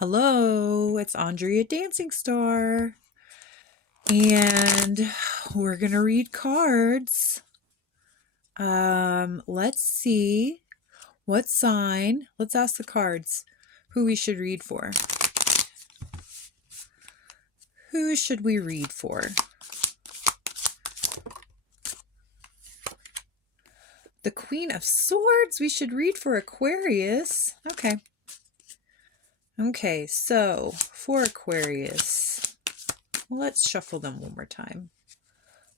Hello, it's Andrea Dancing Star, and we're gonna read cards. Let's see what sign. Let's ask the cards who we should read for. Who should we read for? The Queen of Swords. We should read for Aquarius. Okay, so for Aquarius, let's shuffle them one more time.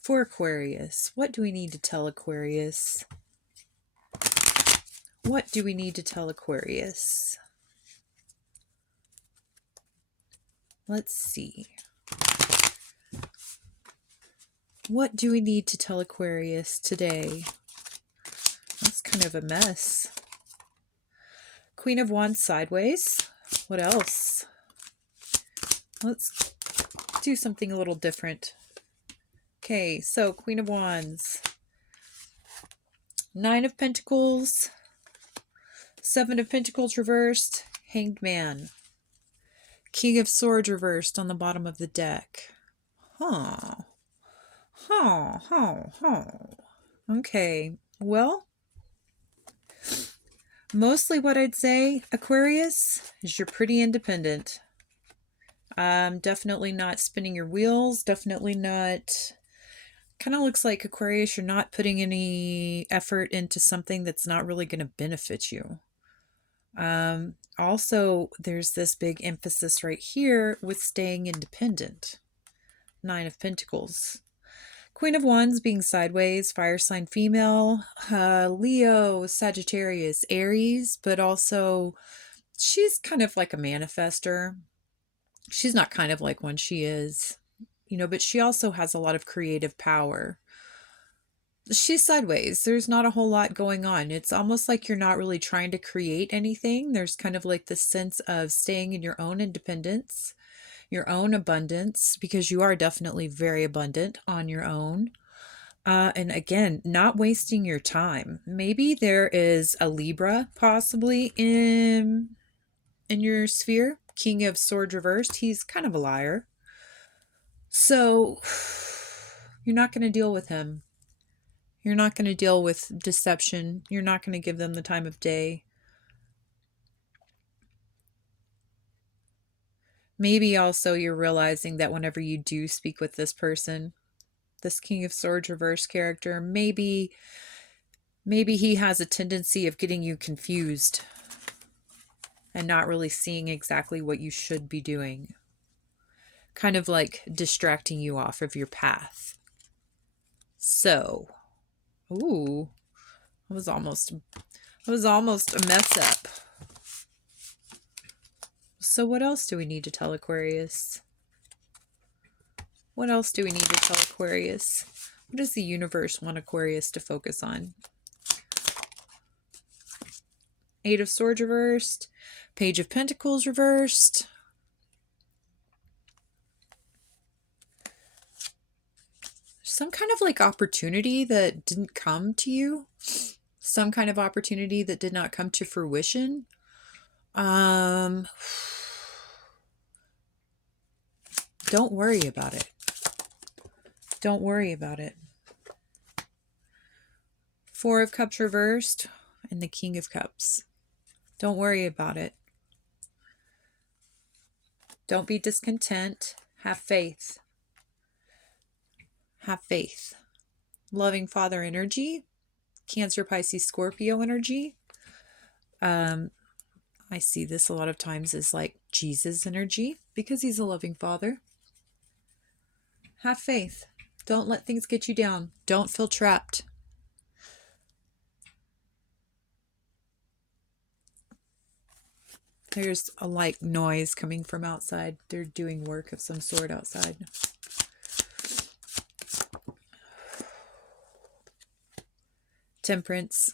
For Aquarius, what do we need to tell Aquarius? What do we need to tell Aquarius? Let's see. What do we need to tell Aquarius today? That's kind of a mess. Queen of Wands sideways. What else? Let's do something a little different. Okay, so Queen of Wands. Nine of Pentacles. Seven of Pentacles reversed. Hanged Man. King of Swords reversed on the bottom of the deck. Okay, well, mostly what I'd say, Aquarius, is you're pretty independent. Definitely not spinning your wheels. Definitely not. Kind of looks like, Aquarius, you're not putting any effort into something that's not really going to benefit you. Also, there's this big emphasis right here with staying independent. Nine of Pentacles. Queen of Wands being sideways, fire sign female, Leo, Sagittarius, Aries, but also she's kind of like a manifester. She's not kind of like one, she is, but she also has a lot of creative power. She's sideways. There's not a whole lot going on. It's almost like you're not really trying to create anything. There's kind of like this sense of staying in your own independence, your own abundance, because you are definitely very abundant on your own. And again, not wasting your time. Maybe there is a Libra possibly in your sphere. King of Swords reversed. He's kind of a liar. So you're not going to deal with him. You're not going to deal with deception. You're not going to give them the time of day. Maybe also you're realizing that whenever you do speak with this person, this King of Swords reverse character, maybe he has a tendency of getting you confused and not really seeing exactly what you should be doing. Kind of like distracting you off of your path. So, ooh, that was almost a mess up. So what else do we need to tell Aquarius? What else do we need to tell Aquarius? What does the universe want Aquarius to focus on? Eight of Swords reversed. Page of Pentacles reversed. Some kind of like opportunity that didn't come to you. Some kind of opportunity that did not come to fruition. Don't worry about it. Don't worry about it. Four of Cups reversed and the King of Cups. Don't worry about it. Don't be discontent. Have faith. Have faith. Loving Father energy. Cancer, Pisces, Scorpio energy. I see this a lot of times as like Jesus energy because he's a loving Father. Have faith. Don't let things get you down. Don't feel trapped. There's a like noise coming from outside. They're doing work of some sort outside. Temperance.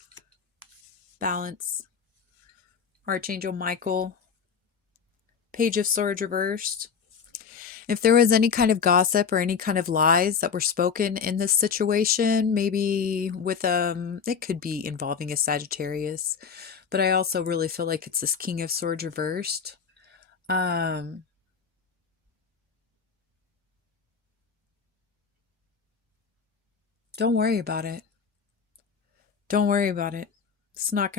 Balance. Archangel Michael. Page of Swords reversed. If there was any kind of gossip or any kind of lies that were spoken in this situation, maybe with it could be involving a Sagittarius, but I also really feel like it's this King of Swords reversed. Um, don't worry about it. Don't worry about it. It's not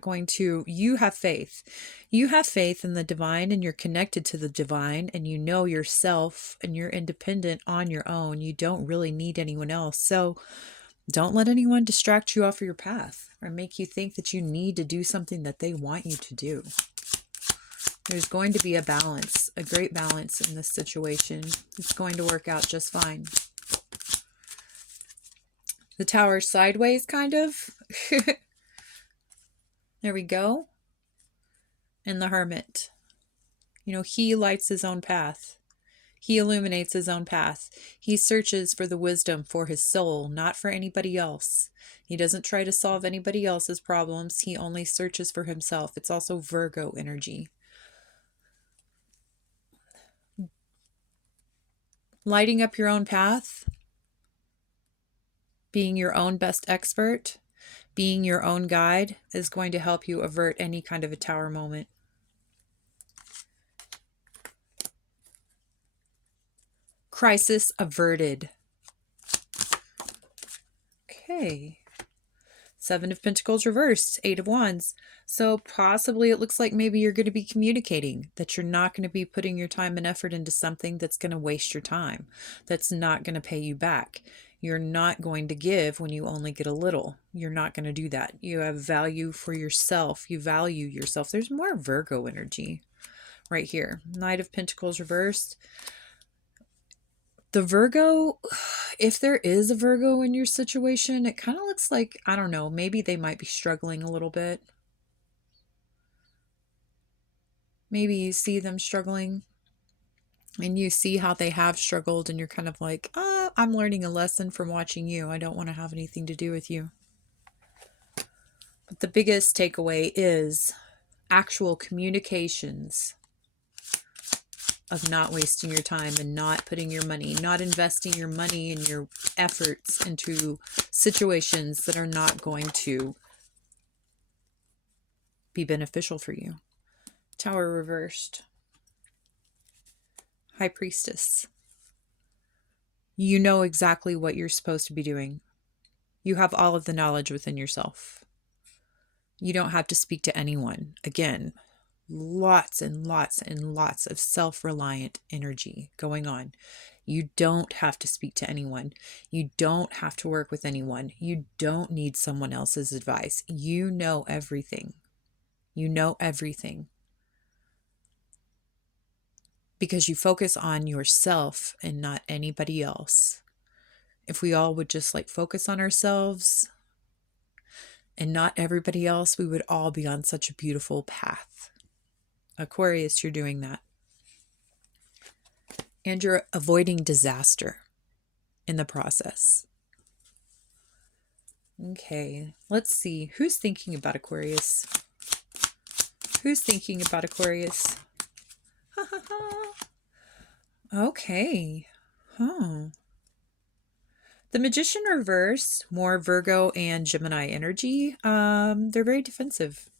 going to, you have faith. You have faith in the divine and you're connected to the divine and you know yourself and you're independent on your own. You don't really need anyone else. So don't let anyone distract you off of your path or make you think that you need to do something that they want you to do. There's going to be a balance, a great balance in this situation. It's going to work out just fine. The tower sideways, kind of. There we go. And the hermit. You know, he lights his own path. He illuminates his own path. He searches for the wisdom for his soul, not for anybody else. He doesn't try to solve anybody else's problems. He only searches for himself. It's also Virgo energy. Lighting up your own path, being your own best expert, being your own guide is going to help you avert any kind of a tower moment. Crisis averted. Okay. Seven of Pentacles reversed, Eight of Wands. So possibly it looks like maybe you're going to be communicating, that you're not going to be putting your time and effort into something that's going to waste your time, that's not going to pay you back. You're not going to give when you only get a little. You're not going to do that. You have value for yourself. You value yourself. There's more Virgo energy right here. Knight of Pentacles reversed. The Virgo, if there is a Virgo in your situation, it kind of looks like, I don't know, maybe they might be struggling a little bit. Maybe you see them struggling and you see how they have struggled and you're kind of like, I'm learning a lesson from watching you. I don't want to have anything to do with you. But the biggest takeaway is actual communications of not wasting your time and not putting your money, not investing your money and your efforts into situations that are not going to be beneficial for you. Tower reversed. High Priestess. You know exactly what you're supposed to be doing. You have all of the knowledge within yourself. You don't have to speak to anyone. Again, lots and lots and lots of self-reliant energy going on. You don't have to speak to anyone. You don't have to work with anyone. You don't need someone else's advice. You know everything. You know everything. Because you focus on yourself and not anybody else. If we all would just focus on ourselves and not everybody else, we would all be on such a beautiful path. Aquarius, you're doing that. And you're avoiding disaster in the process. Okay, let's see. Who's thinking about Aquarius? Who's thinking about Aquarius? Okay. Huh. The Magician reverse, more Virgo and Gemini energy. They're very defensive.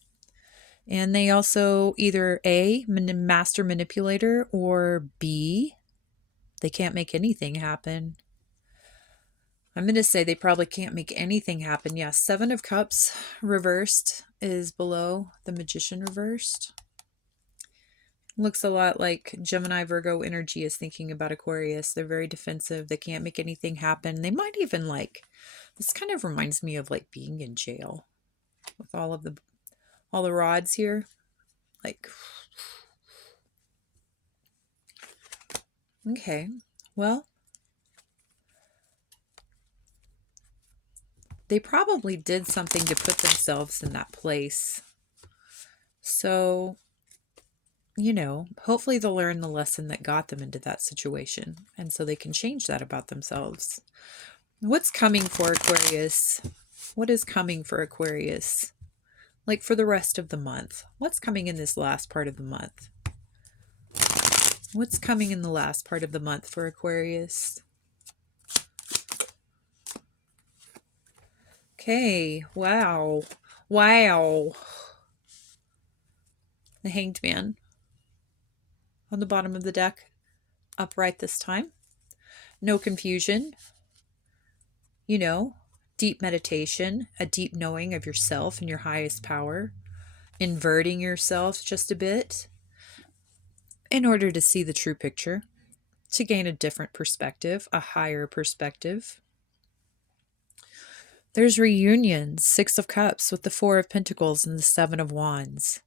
And they also either A, master manipulator, or B, they can't make anything happen. I'm going to say they probably can't make anything happen. Yeah, Seven of Cups reversed is below the Magician reversed. Looks a lot like Gemini Virgo energy is thinking about Aquarius. They're very defensive. They can't make anything happen. They might even this kind of reminds me of being in jail with all the rods here. Okay, well, they probably did something to put themselves in that place. So, hopefully they'll learn the lesson that got them into that situation. And so they can change that about themselves. What's coming for Aquarius? What is coming for Aquarius? For the rest of the month. What's coming in this last part of the month? What's coming in the last part of the month for Aquarius? Okay, wow. Wow. The Hanged Man. on the bottom of the deck, upright this time. No confusion. You know, deep meditation, a deep knowing of yourself and your highest power, inverting yourself just a bit in order to see the true picture, to gain a different perspective, a higher perspective. There's reunions, Six of Cups with the Four of Pentacles and the Seven of Wands.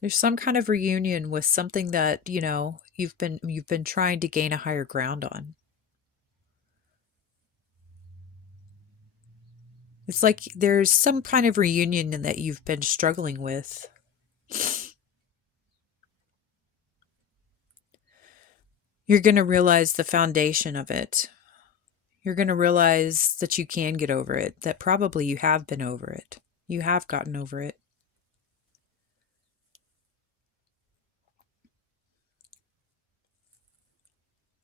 There's some kind of reunion with something that, you've been trying to gain a higher ground on. It's like there's some kind of reunion that you've been struggling with. You're going to realize the foundation of it. You're going to realize that you can get over it, that probably you have been over it. You have gotten over it.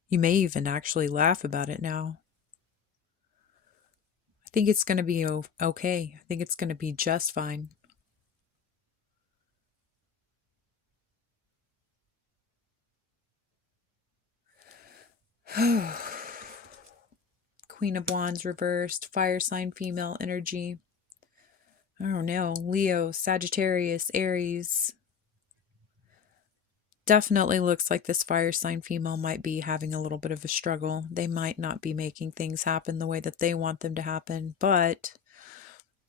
You may even actually laugh about it now. I think it's going to be okay. I think it's going to be just fine. Queen of Wands reversed, fire sign female energy. I don't know, Leo, Sagittarius, Aries. Definitely looks like this fire sign female might be having a little bit of a struggle. They might not be making things happen the way that they want them to happen, but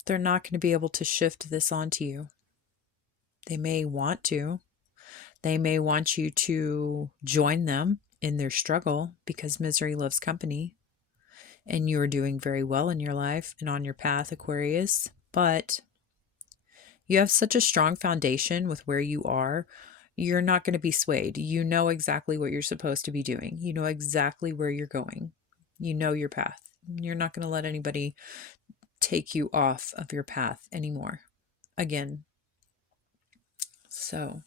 they're not going to be able to shift this onto you. They may want to. They may want you to join them in their struggle because misery loves company. And you are doing very well in your life and on your path, Aquarius. But you have such a strong foundation with where you are. You're not going to be swayed. You know exactly what you're supposed to be doing. You know exactly where you're going. You know your path. You're not going to let anybody take you off of your path anymore. Again. So.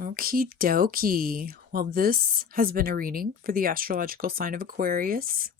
Okie dokie. Well, this has been a reading for the astrological sign of Aquarius.